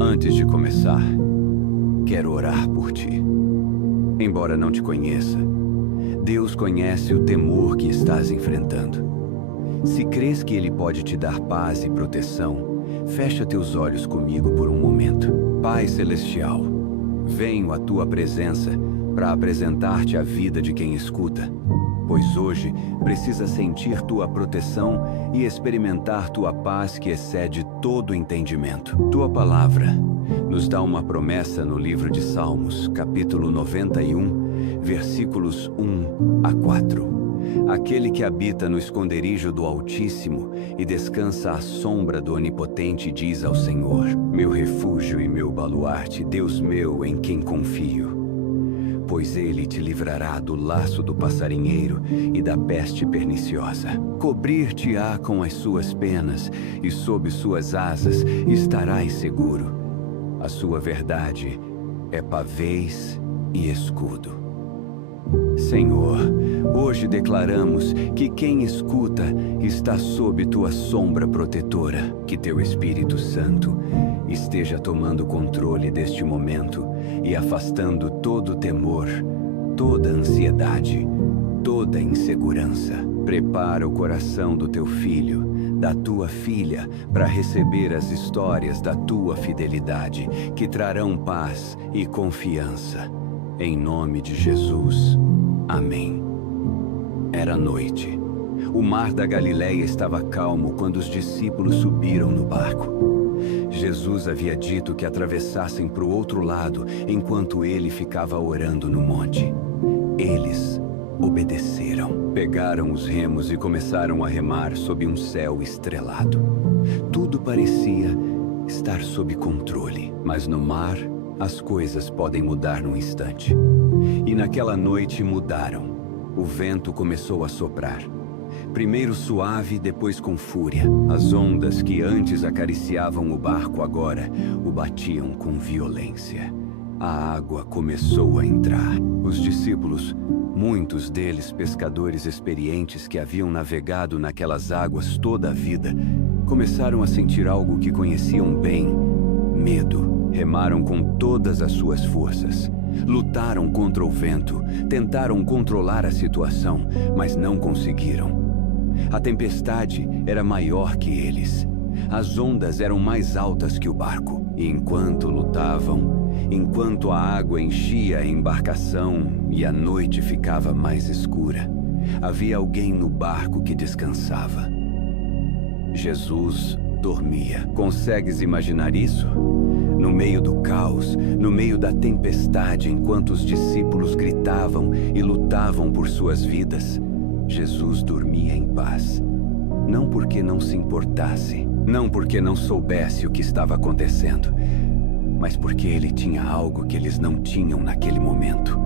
Antes de começar, quero orar por ti. Embora não te conheça, Deus conhece o temor que estás enfrentando. Se crês que Ele pode te dar paz e proteção, fecha teus olhos comigo por um momento. Pai Celestial, venho à tua presença para apresentar-te a vida de quem escuta, pois hoje precisa sentir tua proteção e experimentar tua paz que excede todo entendimento. Tua palavra nos dá uma promessa no livro de Salmos, capítulo 91, versículos 1 a 4. Aquele que habita no esconderijo do Altíssimo e descansa à sombra do Onipotente diz ao Senhor: meu refúgio e meu baluarte, Deus meu em quem confio. Pois ele te livrará do laço do passarinheiro e da peste perniciosa. Cobrir-te-á com as suas penas, e sob suas asas estarás seguro. A sua verdade é pavês e escudo. Senhor, hoje declaramos que quem escuta está sob tua sombra protetora. Que teu Espírito Santo esteja tomando controle deste momento e afastando todo temor, toda ansiedade, toda insegurança. Prepara o coração do teu filho, da tua filha, para receber as histórias da tua fidelidade, que trarão paz e confiança. Em nome de Jesus. Amém. Era noite. O mar da Galileia estava calmo quando os discípulos subiram no barco. Jesus havia dito que atravessassem para o outro lado enquanto ele ficava orando no monte. Eles obedeceram. Pegaram os remos e começaram a remar sob um céu estrelado. Tudo parecia estar sob controle, mas no mar as coisas podem mudar num instante. E naquela noite mudaram. O vento começou a soprar. Primeiro suave, depois com fúria. As ondas que antes acariciavam o barco agora o batiam com violência. A água começou a entrar. Os discípulos, muitos deles pescadores experientes que haviam navegado naquelas águas toda a vida, começaram a sentir algo que conheciam bem: medo. Remaram com todas as suas forças. Lutaram contra o vento, tentaram controlar a situação, mas não conseguiram. A tempestade era maior que eles. As ondas eram mais altas que o barco. E enquanto lutavam, enquanto a água enchia a embarcação e a noite ficava mais escura, havia alguém no barco que descansava. Jesus dormia. Consegues imaginar isso? No meio do caos, no meio da tempestade, enquanto os discípulos gritavam e lutavam por suas vidas, Jesus dormia em paz. Não porque não se importasse, não porque não soubesse o que estava acontecendo, mas porque ele tinha algo que eles não tinham naquele momento: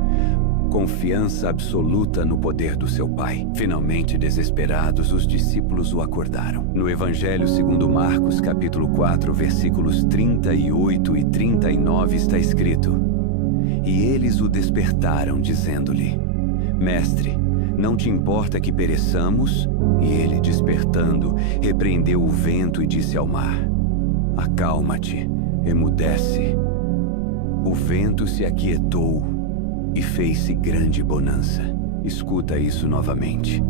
confiança absoluta no poder do seu Pai. Finalmente, desesperados, os discípulos o acordaram. No Evangelho segundo Marcos, capítulo 4, versículos 38 e 39 está escrito: e eles o despertaram, dizendo-lhe: Mestre, não te importa que pereçamos? E ele, despertando, repreendeu o vento e disse ao mar: acalma-te, emudece. O vento se aquietou e fez-se grande bonança. Escuta isso novamente.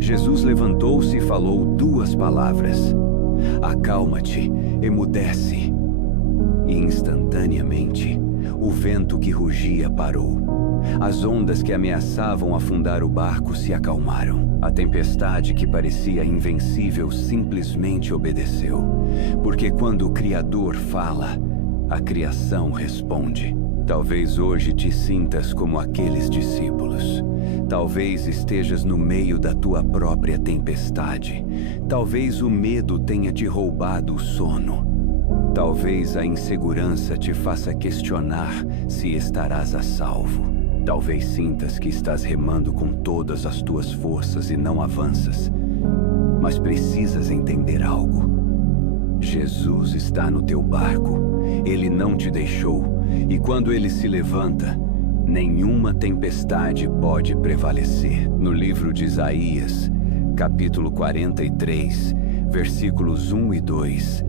Jesus levantou-se e falou duas palavras: acalma-te, emudece. E instantaneamente, o vento que rugia parou. As ondas que ameaçavam afundar o barco se acalmaram. A tempestade que parecia invencível simplesmente obedeceu. Porque quando o Criador fala, a criação responde. Talvez hoje te sintas como aqueles discípulos. Talvez estejas no meio da tua própria tempestade. Talvez o medo tenha te roubado o sono. Talvez a insegurança te faça questionar se estarás a salvo. Talvez sintas que estás remando com todas as tuas forças e não avanças. Mas precisas entender algo. Jesus está no teu barco. Ele não te deixou. E quando ele se levanta, nenhuma tempestade pode prevalecer. No livro de Isaías, capítulo 43, versículos 1 e 2,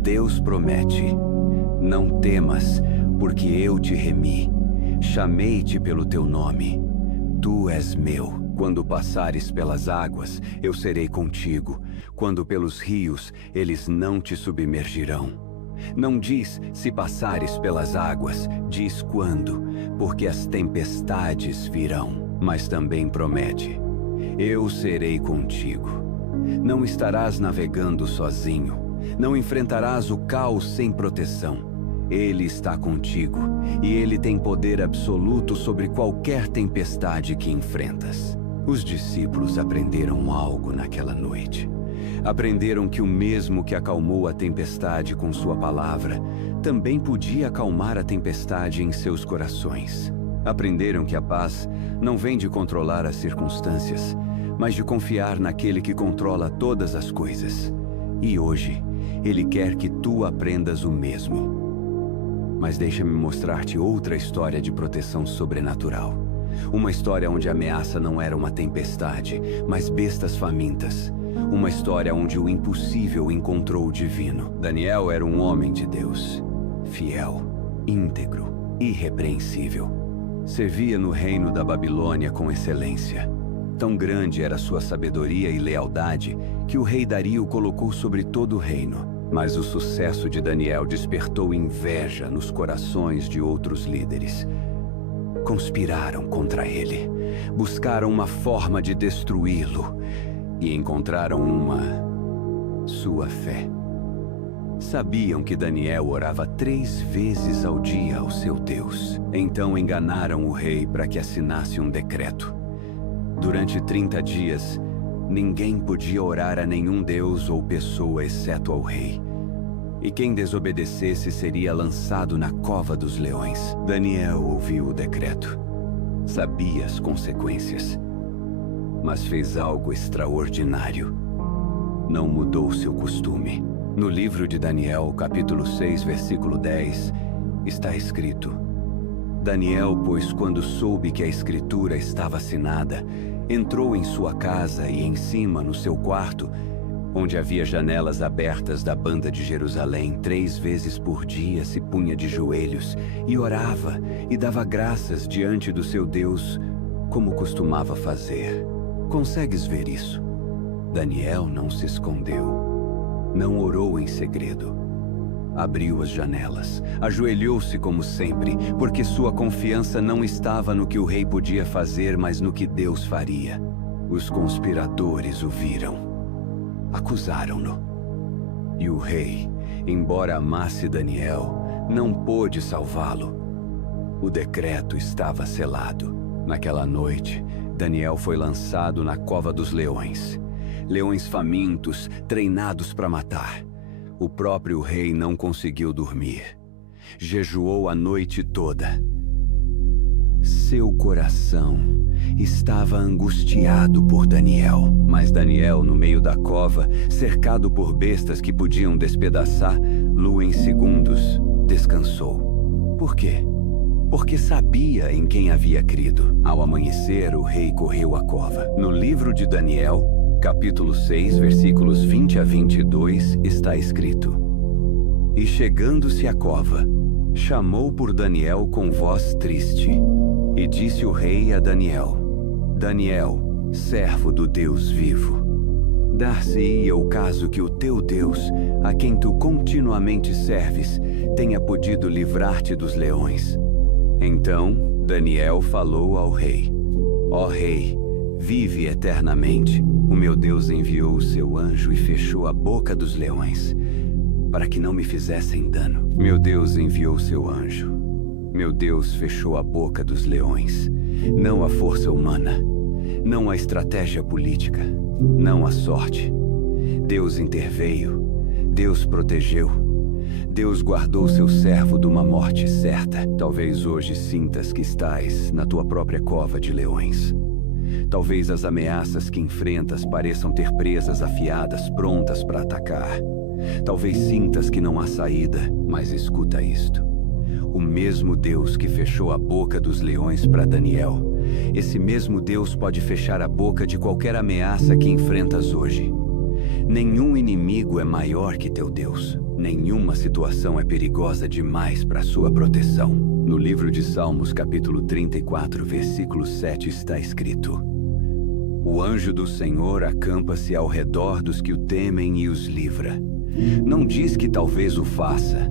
Deus promete: Não temas, porque eu te remi. Chamei-te pelo teu nome. Tu és meu. Quando passares pelas águas, eu serei contigo. Quando pelos rios, eles não te submergirão. Não diz se passares pelas águas, diz quando, porque as tempestades virão. Mas também promete: eu serei contigo. Não estarás navegando sozinho. Não enfrentarás o caos sem proteção. Ele está contigo, e ele tem poder absoluto sobre qualquer tempestade que enfrentas. Os discípulos aprenderam algo naquela noite. Aprenderam que o mesmo que acalmou a tempestade com sua palavra, também podia acalmar a tempestade em seus corações. Aprenderam que a paz não vem de controlar as circunstâncias, mas de confiar naquele que controla todas as coisas. E hoje, ele quer que tu aprendas o mesmo. Mas deixa-me mostrar-te outra história de proteção sobrenatural. Uma história onde a ameaça não era uma tempestade, mas bestas famintas. Uma história onde o impossível encontrou o divino. Daniel era um homem de Deus, fiel, íntegro, irrepreensível. Servia no reino da Babilônia com excelência. Tão grande era sua sabedoria e lealdade que o rei Dario o colocou sobre todo o reino. Mas o sucesso de Daniel despertou inveja nos corações de outros líderes. Conspiraram contra ele, buscaram uma forma de destruí-lo e encontraram sua fé. Sabiam que Daniel orava 3 vezes ao dia ao seu Deus. Então enganaram o rei para que assinasse um decreto. Durante 30 dias, ninguém podia orar a nenhum deus ou pessoa exceto ao rei. E quem desobedecesse seria lançado na cova dos leões. Daniel ouviu o decreto. Sabia as consequências. Mas fez algo extraordinário. Não mudou seu costume. No livro de Daniel, capítulo 6, versículo 10, está escrito: Daniel, pois, quando soube que a escritura estava assinada, entrou em sua casa e em cima, no seu quarto, onde havia janelas abertas da banda de Jerusalém, 3 vezes por dia se punha de joelhos e orava e dava graças diante do seu Deus, como costumava fazer. Consegues ver isso? Daniel não se escondeu, não orou em segredo. Abriu as janelas, ajoelhou-se como sempre, porque sua confiança não estava no que o rei podia fazer, mas no que Deus faria. Os conspiradores o viram. Acusaram-no. E o rei, embora amasse Daniel, não pôde salvá-lo. O decreto estava selado. Naquela noite, Daniel foi lançado na cova dos leões. Leões famintos, treinados para matar. O próprio rei não conseguiu dormir. Jejuou a noite toda. Seu coração estava angustiado por Daniel. Mas Daniel, no meio da cova, cercado por bestas que podiam despedaçá-lo em segundos, descansou. Por quê? Porque sabia em quem havia crido. Ao amanhecer, o rei correu à cova. No livro de Daniel, capítulo 6, versículos 20 a 22, está escrito: E chegando-se à cova, chamou por Daniel com voz triste. E disse o rei a Daniel: Daniel, servo do Deus vivo, dar-se-ia o caso que o teu Deus, a quem tu continuamente serves, tenha podido livrar-te dos leões. Então Daniel falou ao rei: Ó rei, vive eternamente. O meu Deus enviou o seu anjo e fechou a boca dos leões, para que não me fizessem dano. Meu Deus enviou seu anjo. Meu Deus fechou a boca dos leões. Não a força humana, não a estratégia política, não a sorte. Deus interveio, Deus protegeu, Deus guardou seu servo de uma morte certa. Talvez hoje sintas que estás na tua própria cova de leões. Talvez as ameaças que enfrentas pareçam ter presas afiadas prontas para atacar. Talvez sintas que não há saída, mas escuta isto. O mesmo Deus que fechou a boca dos leões para Daniel, esse mesmo Deus pode fechar a boca de qualquer ameaça que enfrentas hoje. Nenhum inimigo é maior que teu Deus. Nenhuma situação é perigosa demais para sua proteção. No livro de Salmos, capítulo 34, versículo 7, está escrito: O anjo do Senhor acampa-se ao redor dos que o temem e os livra. Não diz que talvez o faça,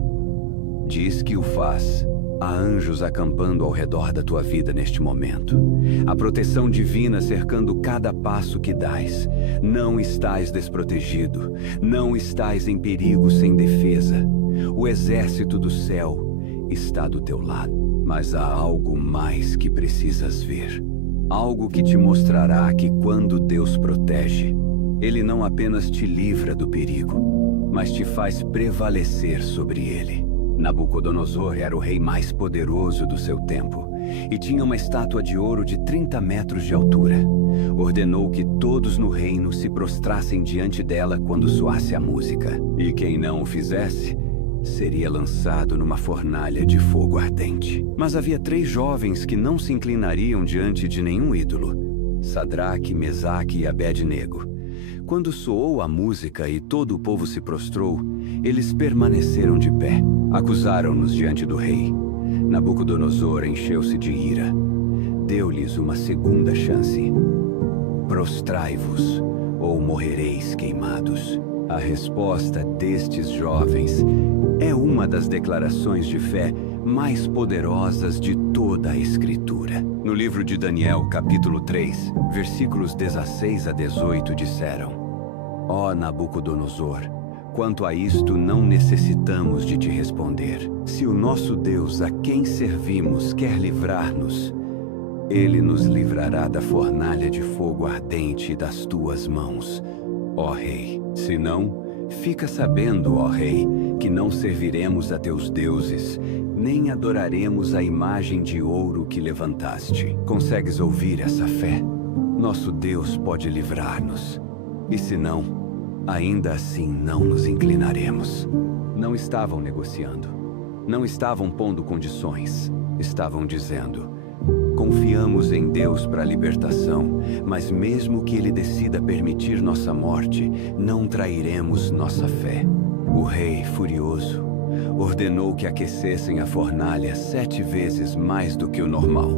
diz que o faz. Há anjos acampando ao redor da tua vida neste momento. A proteção divina cercando cada passo que dás. Não estás desprotegido. Não estás em perigo sem defesa. O exército do céu está do teu lado. Mas há algo mais que precisas ver. Algo que te mostrará que quando Deus protege, Ele não apenas te livra do perigo, mas te faz prevalecer sobre ele. Nabucodonosor era o rei mais poderoso do seu tempo e tinha uma estátua de ouro de 30 metros de altura. Ordenou que todos no reino se prostrassem diante dela quando soasse a música. E quem não o fizesse, seria lançado numa fornalha de fogo ardente. Mas havia 3 jovens que não se inclinariam diante de nenhum ídolo: Sadraque, Mesaque e Abed-nego. Quando soou a música e todo o povo se prostrou, eles permaneceram de pé. Acusaram-nos diante do rei. Nabucodonosor encheu-se de ira. Deu-lhes uma segunda chance. Prostrai-vos, ou morrereis queimados. A resposta destes jovens é uma das declarações de fé mais poderosas de toda a Escritura. No livro de Daniel, capítulo 3, versículos 16 a 18, disseram: Ó Nabucodonosor, quanto a isto não necessitamos de te responder. Se o nosso Deus, a quem servimos, quer livrar-nos, Ele nos livrará da fornalha de fogo ardente das tuas mãos, ó Rei. Se não, fica sabendo, ó Rei, que não serviremos a teus deuses, nem adoraremos a imagem de ouro que levantaste. Consegues ouvir essa fé? Nosso Deus pode livrar-nos. E se não, ainda assim não nos inclinaremos. Não estavam negociando. Não estavam pondo condições. Estavam dizendo: confiamos em Deus para a libertação, mas mesmo que Ele decida permitir nossa morte, não trairemos nossa fé. O rei, furioso, ordenou que aquecessem a fornalha 7 vezes mais do que o normal.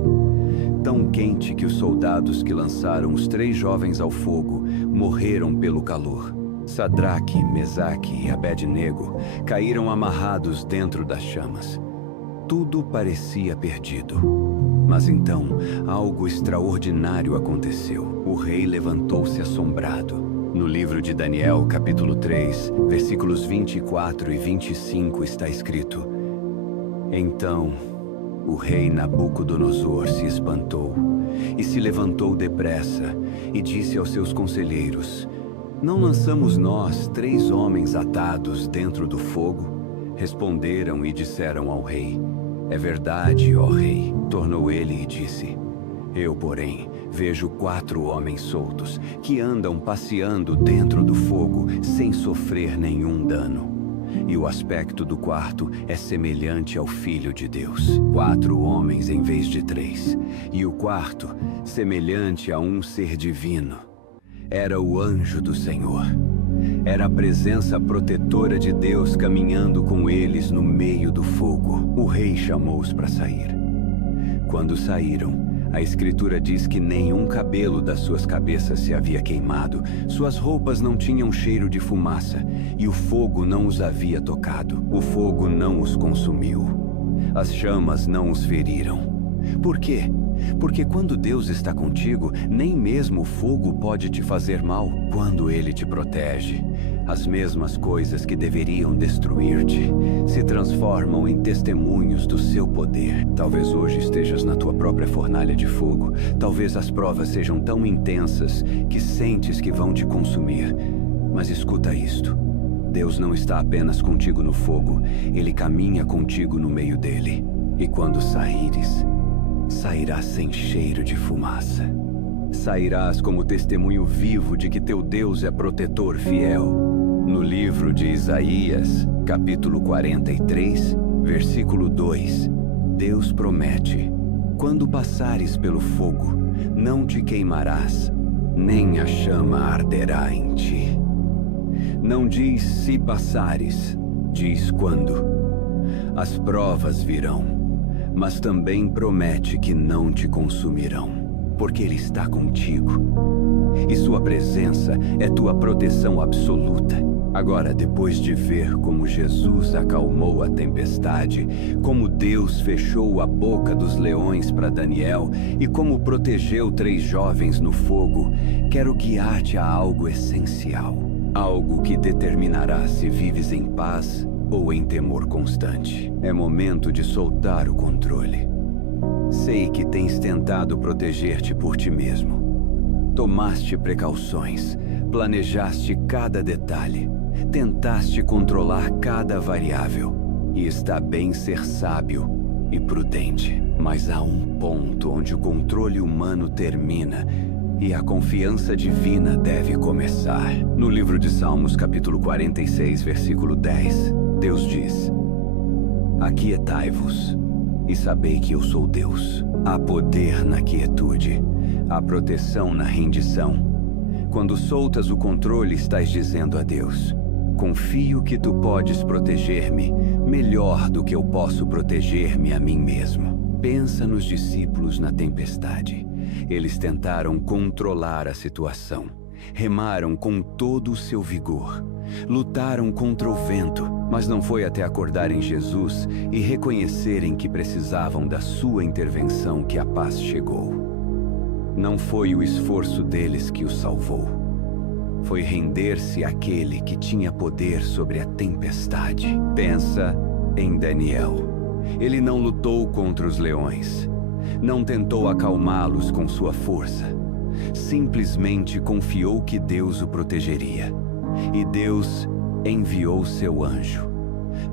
Tão quente que os soldados que lançaram os 3 jovens ao fogo morreram pelo calor. Sadraque, Mesaque e Abed-nego caíram amarrados dentro das chamas. Tudo parecia perdido. Mas então, algo extraordinário aconteceu. O rei levantou-se assombrado. No livro de Daniel, capítulo 3, versículos 24 e 25, está escrito: Então, o rei Nabucodonosor se espantou e se levantou depressa e disse aos seus conselheiros: Não lançamos nós 3 homens atados dentro do fogo? Responderam e disseram ao rei: É verdade, ó rei. Tornou ele e disse: Eu, porém, vejo 4 homens soltos que andam passeando dentro do fogo sem sofrer nenhum dano. E o aspecto do quarto é semelhante ao Filho de Deus. 4 homens em vez de 3. E o quarto, semelhante a um ser divino. Era o anjo do Senhor. Era a presença protetora de Deus caminhando com eles no meio do fogo. O rei chamou-os para sair. Quando saíram, a Escritura diz que nenhum cabelo das suas cabeças se havia queimado, suas roupas não tinham cheiro de fumaça, e o fogo não os havia tocado. O fogo não os consumiu. As chamas não os feriram. Por quê? Porque quando Deus está contigo, nem mesmo o fogo pode te fazer mal. Quando Ele te protege, as mesmas coisas que deveriam destruir-te se transformam em testemunhos do seu poder. Talvez hoje estejas na tua própria fornalha de fogo. Talvez as provas sejam tão intensas que sentes que vão te consumir. Mas escuta isto: Deus não está apenas contigo no fogo, Ele caminha contigo no meio dele. E quando saíres, sairás sem cheiro de fumaça. Sairás como testemunho vivo de que teu Deus é protetor fiel. No livro de Isaías, capítulo 43, versículo 2, Deus promete: Quando passares pelo fogo, não te queimarás, nem a chama arderá em ti. Não diz se passares, diz quando. As provas virão, mas também promete que não te consumirão, porque Ele está contigo. E sua presença é tua proteção absoluta. Agora, depois de ver como Jesus acalmou a tempestade, como Deus fechou a boca dos leões para Daniel e como protegeu 3 jovens no fogo, quero guiar-te a algo essencial. Algo que determinará se vives em paz ou em temor constante. É momento de soltar o controle. Sei que tens tentado proteger-te por ti mesmo. Tomaste precauções, planejaste cada detalhe, tentaste controlar cada variável. E está bem ser sábio e prudente. Mas há um ponto onde o controle humano termina e a confiança divina deve começar. No livro de Salmos, capítulo 46, versículo 10, Deus diz: aquietai-vos e sabei que eu sou Deus. Há poder na quietude, há proteção na rendição. Quando soltas o controle, estás dizendo a Deus: confio que tu podes proteger-me melhor do que eu posso proteger-me a mim mesmo. Pensa nos discípulos na tempestade. Eles tentaram controlar a situação, remaram com todo o seu vigor, lutaram contra o vento, mas não foi até acordarem Jesus e reconhecerem que precisavam da sua intervenção que a paz chegou. Não foi o esforço deles que os salvou. Foi render-se àquele que tinha poder sobre a tempestade. Pensa em Daniel. Ele não lutou contra os leões. Não tentou acalmá-los com sua força. Simplesmente confiou que Deus o protegeria. E Deus enviou seu anjo.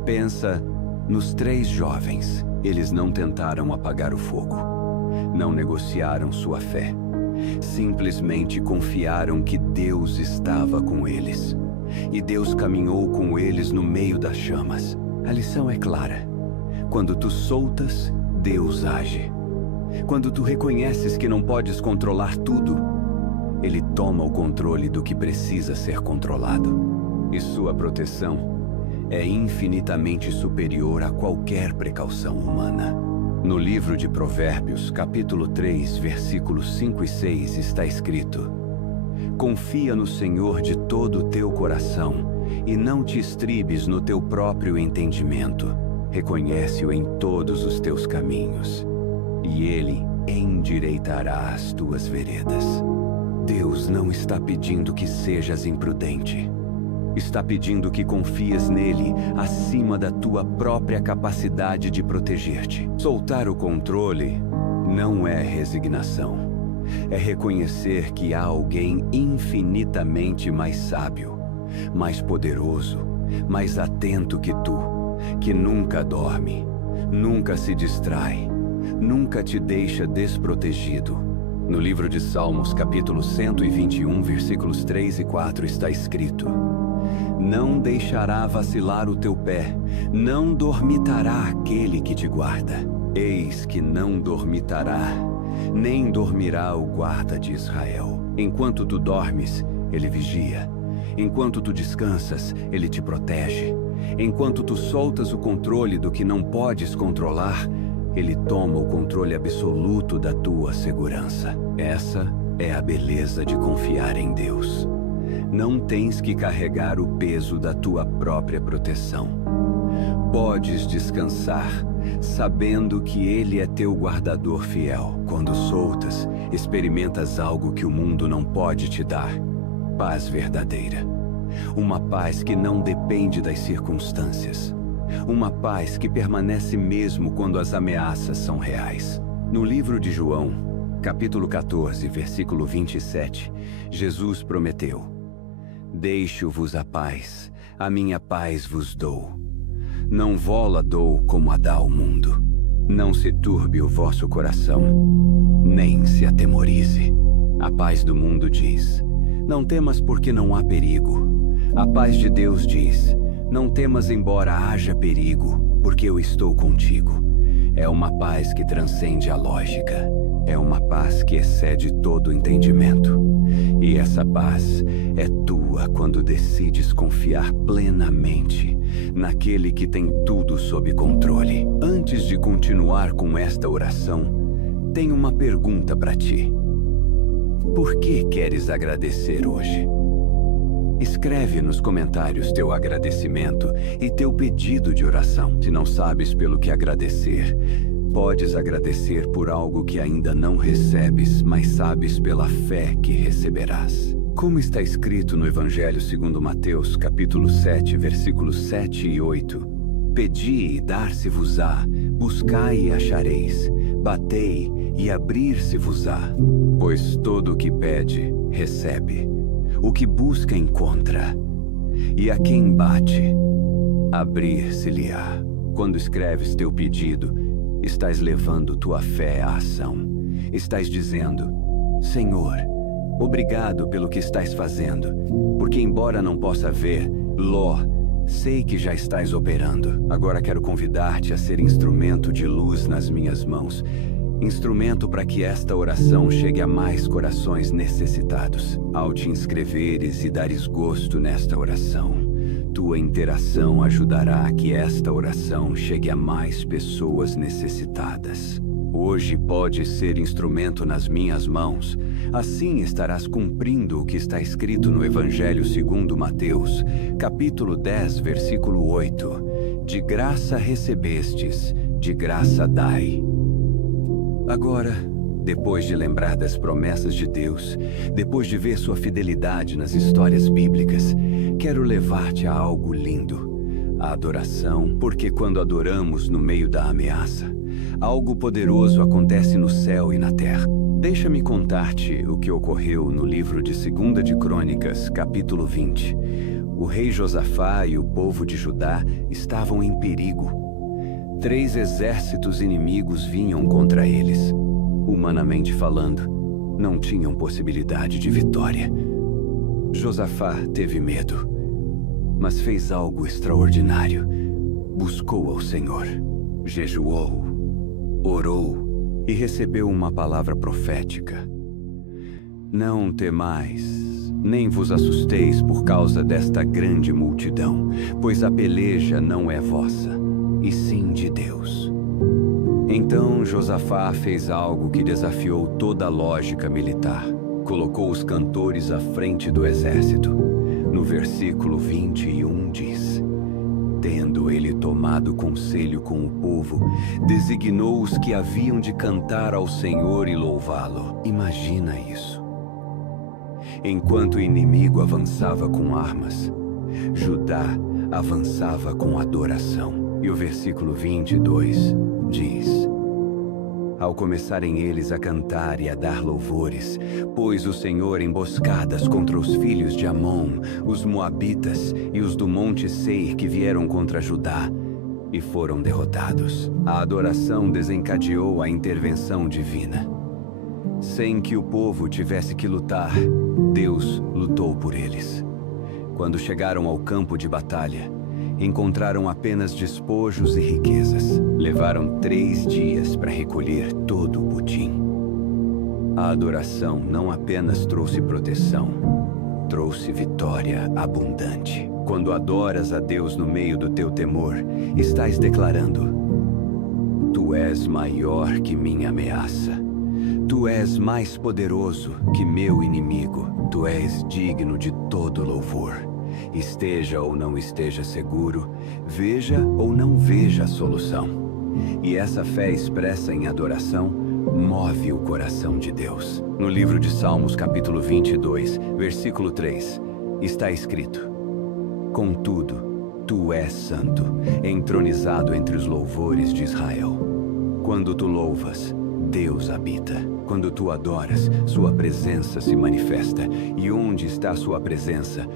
Pensa nos 3 jovens. Eles não tentaram apagar o fogo. Não negociaram sua fé. Simplesmente confiaram que Deus estava com eles. E Deus caminhou com eles no meio das chamas. A lição é clara. Quando tu soltas, Deus age. Quando tu reconheces que não podes controlar tudo, Ele toma o controle do que precisa ser controlado. E sua proteção é infinitamente superior a qualquer precaução humana. No livro de Provérbios, capítulo 3, versículos 5 e 6, está escrito: confia no Senhor de todo o teu coração e não te estribes no teu próprio entendimento. Reconhece-o em todos os teus caminhos, e Ele endireitará as tuas veredas. Deus não está pedindo que sejas imprudente. Está pedindo que confies nele acima da tua própria capacidade de proteger-te. Soltar o controle não é resignação. É reconhecer que há alguém infinitamente mais sábio, mais poderoso, mais atento que tu, que nunca dorme, nunca se distrai, nunca te deixa desprotegido. No livro de Salmos, capítulo 121, versículos 3 e 4, está escrito: não deixará vacilar o teu pé, não dormitará aquele que te guarda. Eis que não dormitará, nem dormirá o guarda de Israel. Enquanto tu dormes, ele vigia. Enquanto tu descansas, ele te protege. Enquanto tu soltas o controle do que não podes controlar, ele toma o controle absoluto da tua segurança. Essa é a beleza de confiar em Deus. Não tens que carregar o peso da tua própria proteção. Podes descansar, sabendo que Ele é teu guardador fiel. Quando soltas, experimentas algo que o mundo não pode te dar: paz verdadeira. Uma paz que não depende das circunstâncias. Uma paz que permanece mesmo quando as ameaças são reais. No livro de João, capítulo 14, versículo 27, Jesus prometeu: deixo-vos a paz, a minha paz vos dou. Não vou-la dou como a dá o mundo. Não se turbe o vosso coração, nem se atemorize. A paz do mundo diz: não temas porque não há perigo. A paz de Deus diz: não temas embora haja perigo, porque eu estou contigo. É uma paz que transcende a lógica. É uma paz que excede todo entendimento. E essa paz é tua tua quando decides confiar plenamente naquele que tem tudo sob controle. Antes de continuar com esta oração, tenho uma pergunta para ti. Por que queres agradecer hoje? Escreve nos comentários teu agradecimento e teu pedido de oração. Se não sabes pelo que agradecer, podes agradecer por algo que ainda não recebes, mas sabes pela fé que receberás. Como está escrito no Evangelho segundo Mateus, capítulo 7, versículos 7 e 8. Pedi e dar-se-vos-á, buscai e achareis, batei e abrir-se-vos-á. Pois todo o que pede, recebe. O que busca, encontra. E a quem bate, abrir-se-lhe-á. Quando escreves teu pedido, estás levando tua fé à ação. Estás dizendo: Senhor, obrigado pelo que estás fazendo, porque embora não possa ver, sei que já estás operando. Agora quero convidar-te a ser instrumento de luz nas minhas mãos. Instrumento para que esta oração chegue a mais corações necessitados. Ao te inscreveres e dares gosto nesta oração, tua interação ajudará a que esta oração chegue a mais pessoas necessitadas. Hoje pode ser instrumento nas minhas mãos. Assim estarás cumprindo o que está escrito no Evangelho segundo Mateus, capítulo 10, versículo 8. De graça recebestes, de graça dai. Agora, depois de lembrar das promessas de Deus, depois de ver sua fidelidade nas histórias bíblicas, quero levar-te a algo lindo, a adoração, porque quando adoramos no meio da ameaça, algo poderoso acontece no céu e na terra. Deixa-me contar-te o que ocorreu no livro de 2 de Crônicas, capítulo 20. O rei Josafá e o povo de Judá estavam em perigo. 3 exércitos inimigos vinham contra eles. Humanamente falando, não tinham possibilidade de vitória. Josafá teve medo, mas fez algo extraordinário. Buscou ao Senhor, jejuou, orou e recebeu uma palavra profética. Não temais, nem vos assusteis por causa desta grande multidão, pois a peleja não é vossa, e sim de Deus. Então Josafá fez algo que desafiou toda a lógica militar. Colocou os cantores à frente do exército. No versículo 21 diz: Tendo ele tomado conselho com o povo, designou os que haviam de cantar ao Senhor e louvá-lo. Imagina isso. Enquanto o inimigo avançava com armas, Judá avançava com adoração. E o versículo 22 diz: Ao começarem eles a cantar e a dar louvores, pôs o Senhor emboscadas contra os filhos de Amon, os Moabitas e os do Monte Seir que vieram contra Judá, e foram derrotados. A adoração desencadeou a intervenção divina. Sem que o povo tivesse que lutar, Deus lutou por eles. Quando chegaram ao campo de batalha, encontraram apenas despojos e riquezas. Levaram 3 dias para recolher todo o botim. A adoração não apenas trouxe proteção, trouxe vitória abundante. Quando adoras a Deus no meio do teu temor, estás declarando: Tu és maior que minha ameaça. Tu és mais poderoso que meu inimigo. Tu és digno de todo louvor. Esteja ou não esteja seguro, veja ou não veja a solução. E essa fé expressa em adoração move o coração de Deus. No livro de Salmos, capítulo 22, versículo 3, está escrito: Contudo, tu és santo, entronizado entre os louvores de Israel. Quando tu louvas, Deus habita. Quando tu adoras, sua presença se manifesta. E onde está sua presença?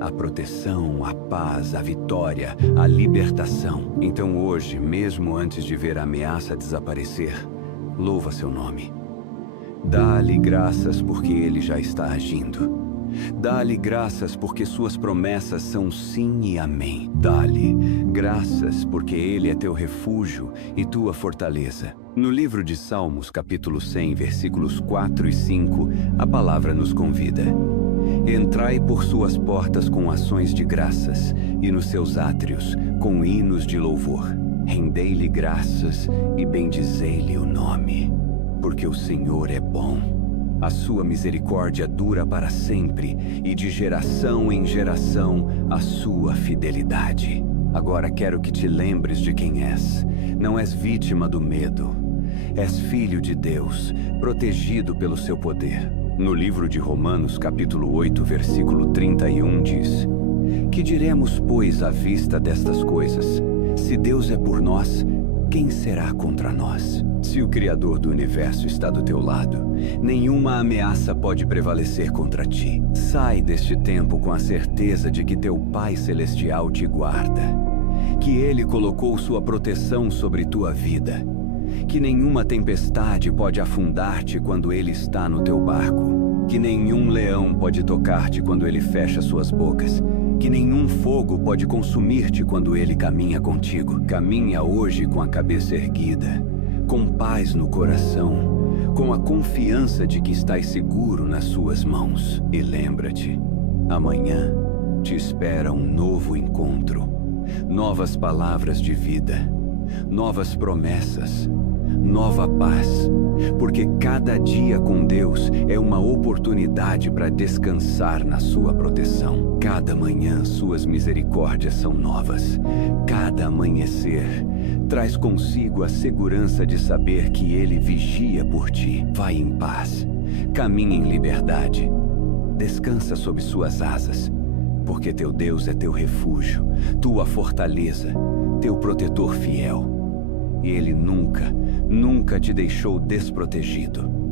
A proteção, a paz, a vitória, a libertação. Então hoje, mesmo antes de ver a ameaça desaparecer, louva seu nome. Dá-lhe graças porque ele já está agindo. Dá-lhe graças porque suas promessas são sim e amém. Dá-lhe graças porque ele é teu refúgio e tua fortaleza. No livro de Salmos, capítulo 100, versículos 4 e 5, a palavra nos convida: Entrai por suas portas com ações de graças, e nos seus átrios com hinos de louvor. Rendei-lhe graças e bendizei-lhe o nome, porque o Senhor é bom. A sua misericórdia dura para sempre, e de geração em geração a sua fidelidade. Agora quero que te lembres de quem és. Não és vítima do medo. És filho de Deus, protegido pelo seu poder. No livro de Romanos, capítulo 8, versículo 31, diz: Que diremos, pois, à vista destas coisas? Se Deus é por nós, quem será contra nós? Se o Criador do universo está do teu lado, nenhuma ameaça pode prevalecer contra ti. Sai deste tempo com a certeza de que teu Pai Celestial te guarda, que Ele colocou sua proteção sobre tua vida, que nenhuma tempestade pode afundar-te quando Ele está no teu barco, que nenhum leão pode tocar-te quando Ele fecha suas bocas, que nenhum fogo pode consumir-te quando Ele caminha contigo. Caminha hoje com a cabeça erguida, com paz no coração, com a confiança de que estás seguro nas suas mãos. E lembra-te, amanhã te espera um novo encontro, novas palavras de vida, novas promessas, nova paz, porque cada dia com Deus é uma oportunidade para descansar na sua proteção. Cada manhã suas misericórdias são novas. Cada amanhecer traz consigo a segurança de saber que Ele vigia por ti. Vai em paz, caminha em liberdade, descansa sob suas asas, porque teu Deus é teu refúgio, tua fortaleza, teu protetor fiel. E Ele nunca te deixou desprotegido.